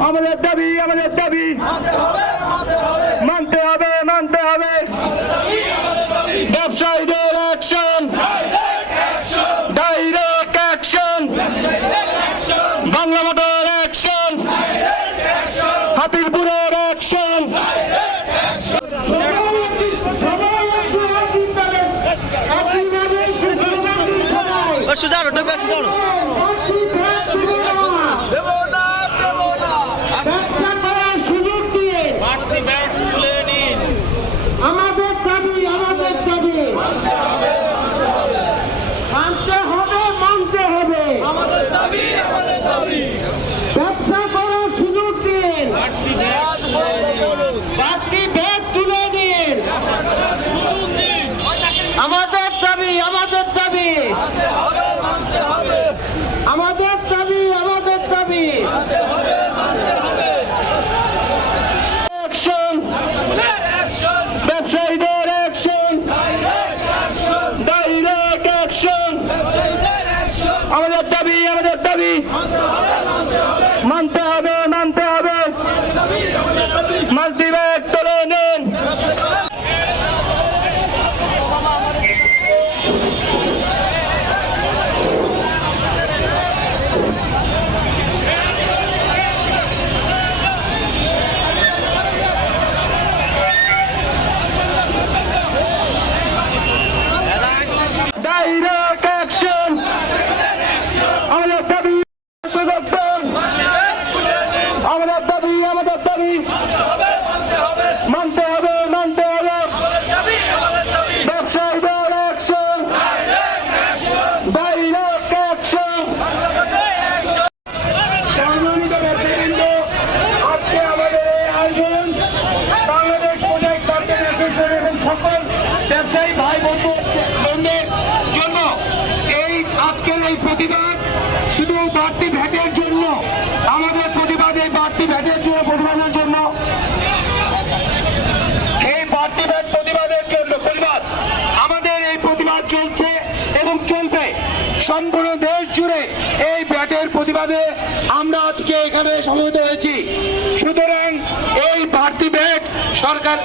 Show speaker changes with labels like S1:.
S1: আমাদের দাবি আমাদের দাবি। মানতে হবে মানতে হবে। ব্যবসায়ীদের action direct action Bangla motor action হাতিরপুরের action
S2: সুজানো টেপে সুজানো
S3: ব্যবসা করার সুযোগ দিয়ে
S2: বাড়তি ব্যাট তুলে নিন
S3: আমাদের দাবি আমাদের দাবি মানতে হবে মানতে হবে
S2: আমাদের দাবি আমাদের দাবি
S3: ব্যবসা করার সুযোগ দিন
S2: বাড়তি ব্যাট তুলে নিন
S3: বাড়তি ব্যাগ তুলে দিন আমাদের দাবি আমাদের দাবি আমাদের দাবি আমাদের দাবি
S1: অ্যাকশন ব্যবসায়ীদের অ্যাকশন ডাইরেক্ট অ্যাকশন আমাদের দাবি আমাদের দাবি মানতে হবে মানতে হবে মাল্টি ব্যাগ তুলে নিন। ডাইরেক্ট অ্যাকশন আমাদের দাবি সুযোগ দেন আমাদের দাবি আমাদের দাবি মানতে হবে মানতে হবে ব্যবসায়ীদের অ্যাকশন ডাইরেক্ট অ্যাকশন সম্মানিত ব্যবসায়ীবৃন্দ আজকে আমাদের এই আয়োজন বাংলাদেশ প্রজেক্ট মার্কেট অ্যাসোসিয়েশন এবং সকল ব্যবসায়ী ভাই বন্ধু বন্ধুদের জন্য এই আজকের এই প্রতিবাদ শুধু বাড়তি ভ্যাটের জন্য, আমাদের প্রতিবাদ এই বাড়তি ভ্যাটের জন্য, প্রতিবাদের জন্য। এই বাড়তি ভ্যাট প্রতিবাদের জন্য প্রতিবাদ। আমাদের এই প্রতিবাদ চলছে এবং চলবে। সম্পূর্ণ দেশ জুড়ে এই ব্যাটের প্রতিবাদে আমরা আজকে এখানে সমবেত হয়েছি। সুতরাং এই বাড়তি ব্যাট সরকার